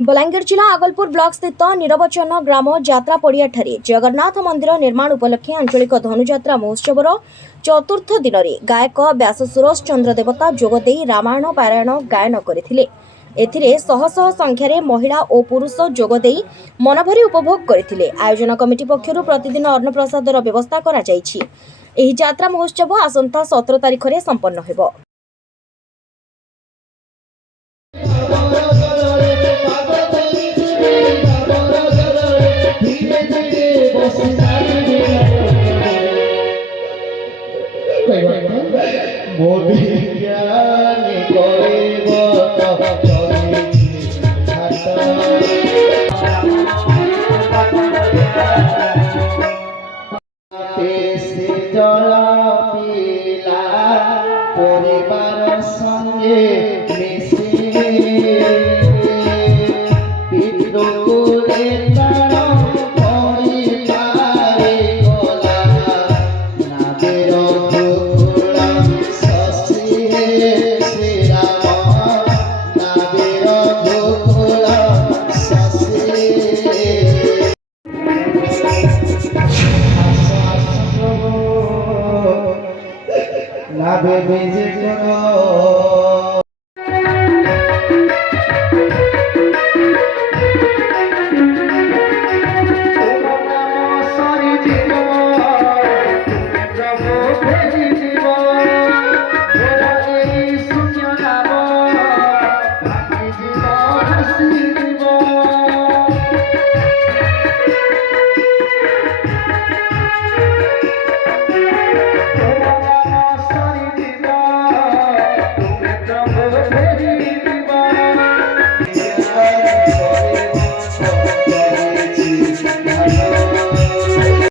बलांगीर जिला आगलपुर ब्लॉक स्थित निरवचन ग्राम यात्रा पड़िया जगन्नाथ मंदिर निर्माण उपलक्षे आंचलिक धनुଯାत्रा महोत्सव चतुर्थ दिन में गायक व्यास सुरज चंद्र देवता जोगदे रामायण पारायण गायन करथिले। एथिरे शह शह संख्यार महिला और पुरुष जोगदे मनभरी उपभोग करथिले। आयोजन कमिटी पक्षरु प्रतिदिन अन्नप्रसादर व्यवस्था करा जायछि। एही यात्रा महोत्सव आसंता 17 तारिख में संपन्न हेबो। मोदी ज्ञानी करे